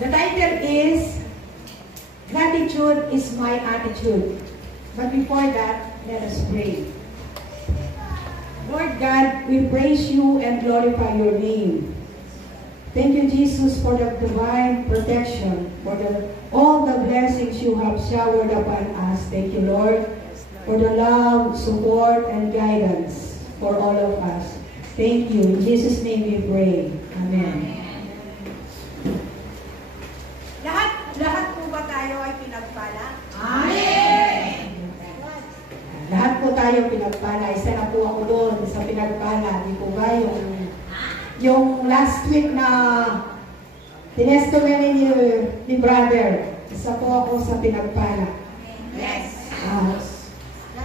The title is Gratitude is My Attitude. But before that, let us pray. Lord God, we praise you and glorify your name. Thank you, Jesus, for the divine protection, for all the blessings you have showered upon us. Thank you, Lord, for the love, support, and guidance for all of us. Thank you. In Jesus' name we pray. Amen. Lahat po ba tayo ay pinagpala? Amen! Lahat po tayo pinagpala. Isa na po ako doon sa pinagpala. Di po ba yung last week na tinestimony ni brother, isa po ako sa pinagpala. Yes.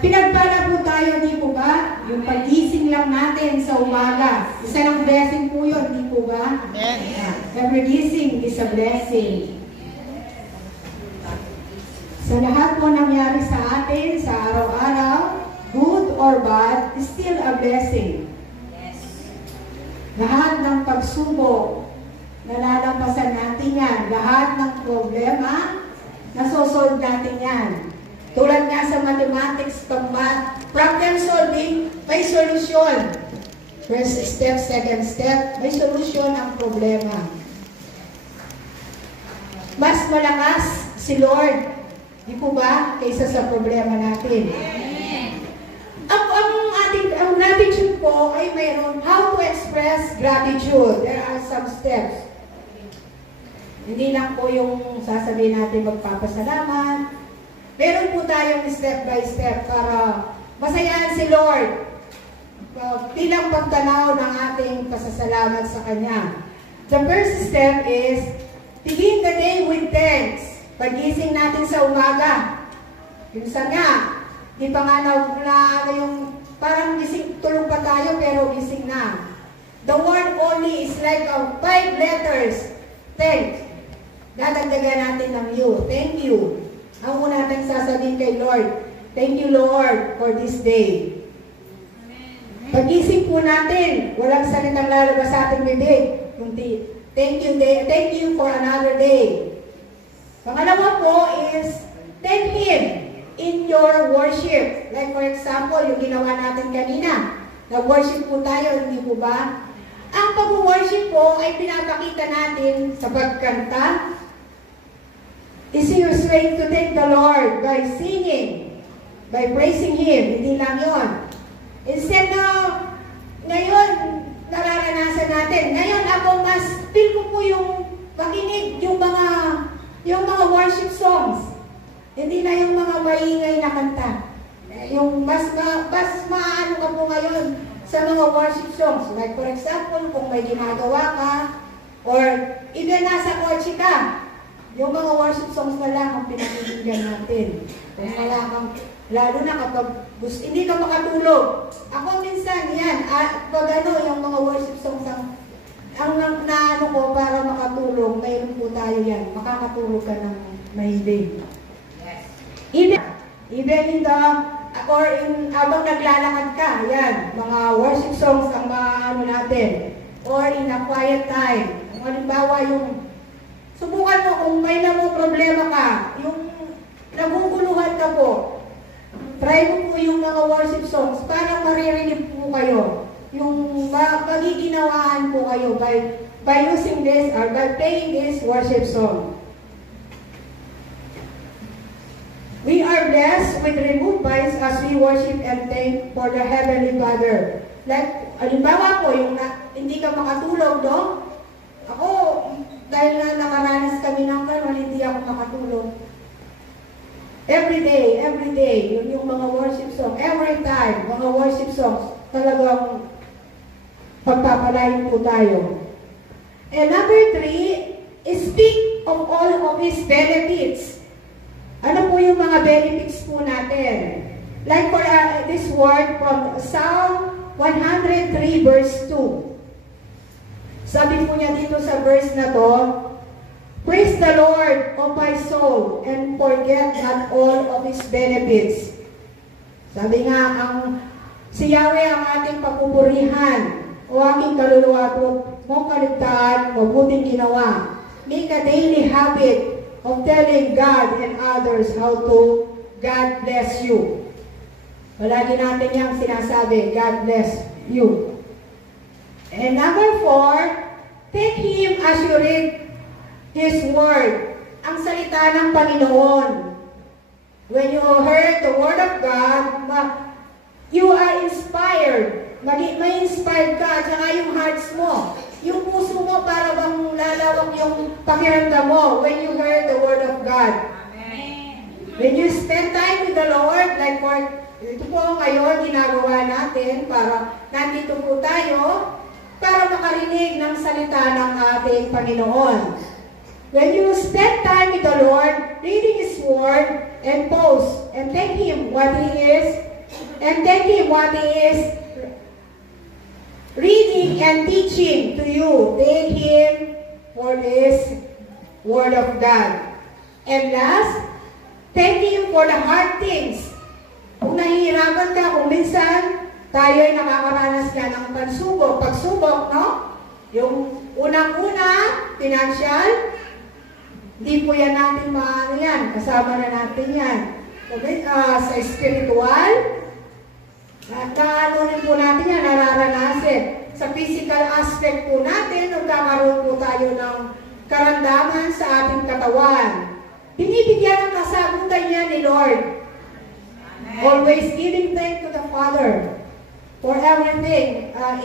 Pinagpala po tayo, di po ba? Yung pag-gising lang natin sa umaga. Isa ng blessing po yun, di po ba? Yes. Every gising is a blessing. Sa lahat po nangyari sa atin, sa araw-araw, good or bad, is still a blessing. Yes. Lahat ng pagsubok, nalalampasan natin yan. Lahat ng problema, nasosolve natin yan. Tulad nga sa mathematics, problem solving, may solusyon. First step, second step, may solusyon ang problema. Mas malakas si Lord, di po ba, kaysa sa problema natin. Ang gratitude po ay mayroon how to express gratitude. There are some steps. Hindi lang po yung sasabihin natin magpapasalamat. Meron po tayong step by step para masayahan si Lord bilang pagtanaw ng ating pasasalamat sa Kanya. The first step is begin the day with thanks. Pagising natin sa umaga, minsan nga, di pa nga na yung parang gising, tulog pa tayo pero gising na. The word only is like 5 letters. Thanks. Dadagdagan natin ng you. Thank you. Ang una natin sasabihin kay Lord, thank you Lord for this day. Pagising po natin, walang salitang lalabas sa ating bibig. Kundi, thank you for another day. Pangalawa po is, thank Him in your worship. Like for example, yung ginawa natin kanina. Nag-worship po tayo, hindi po ba? Ang pag-worship po ay pinapakita natin sa pagkanta. Easiest way to thank the Lord by singing, by praising Him. Hindi lang yun. Instead na, ngayon, nararanasan natin. Ngayon, ako mas, feel ko po yung makinig, yung mga worship songs. Hindi na yung mga maingay na kanta. Yung mas maano ka po ngayon sa mga worship songs. Like for example, kung may ginagawa ka, or even nasa kotse ka, yung mga worship songs na lang ang pinakikinggan natin. Kung wala kang, lalo na kapag hindi ka makatulog. Ako minsan, yan, pag yung mga worship songs ang naano ko para makatulog, mayroon po tayo yan. Makakatulog ka ng mahilig. Yes. Even habang naglalakad ka, yan, mga worship songs ang maano natin. Or in a quiet time. Halimbawa subukan mo kung may problema ka, yung naguguluhan ka po, try mo po yung mga worship songs para maririnig po kayo. Yung magiginawaan po kayo by using this or by playing this worship song. We are blessed with removed binds as we worship and thank for the Heavenly Father. Like, halimbawa po, yung hindi ka makatulog, no? Ako, dahil na nakaranas kami ng gano'n, hindi ako makatulog. Every day, yun yung mga worship songs. Every time, mga worship songs, talagang pagpapalain po tayo. And number 3, is speak of all of His benefits. Ano po yung mga benefits po natin? Like for this word from Psalm 103 verse 2. Sabi po niya dito sa verse na to, praise the Lord, O my soul, and forget not all of His benefits. Sabi nga, si Yahweh ang ating pagpupurihan, o aking kaluluwa, mong kaligtaan, mabuting ginawa. make a daily habit of telling God and others how to God bless you. Palagi natin yung sinasabi, God bless you. And number 4, take Him as you read His Word. Ang salita ng Panginoon. When you heard the Word of God, you are inspired. May inspired ka, at saka yung hearts mo. Yung puso mo para bang lalawak yung pakiramdam mo when you heard the Word of God. Amen. When you spend time with the Lord, like for ito po ngayon, ginagawa natin para nandito po tayo para makarinig ng salita ng ating Panginoon. When you spend time with the Lord, reading His Word, and pause, and thank Him what He is, reading and teaching to you. Thank Him for this Word of God. And last, thank Him for the hard things. Kung nahihirapan ka, kung minsan, tayo ay nakakaranas ka ng pagsubok, no? Yung unang-una, financial, hindi po yan natin maano yan. Kasama na natin yan. Sa spiritual, naano rin po natin yan, nararanasin. Sa physical aspect po natin, nagkakaroon po tayo ng karamdaman sa ating katawan. Binibigyan ng kasagutan yan ni Lord. Always giving thanks to the Father for everything. As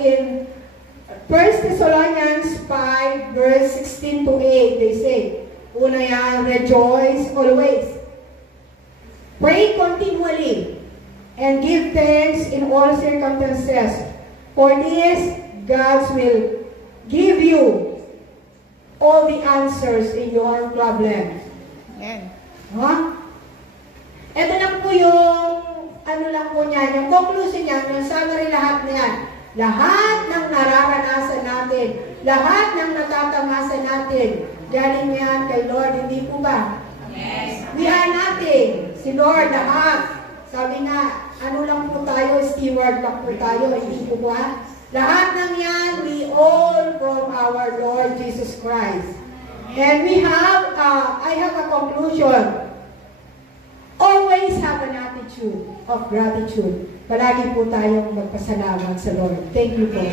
in 1 Thessalonians 5, verse 16 to 8, they say, una yan, rejoice always. Pray continually, and give thanks in all circumstances. For this, God will give you all the answers in your problems. Amen. Huh? Ito lang po yung, lang po niyan, yung conclusion niyan, yung summary lahat na yan. Lahat ng nararanasan natin, lahat ng natatamasan natin, galing yan kay Lord, hindi po ba? Yes. We are nothing. Si Lord, lahat. Sabi nga, lang po tayo, steward lang po tayo, hindi po ba? Lahat ng yan, we all from our Lord Jesus Christ. And we have, I have a conclusion. Always have an attitude of gratitude. Palagi po tayong magpasalamat sa Lord. Thank you po.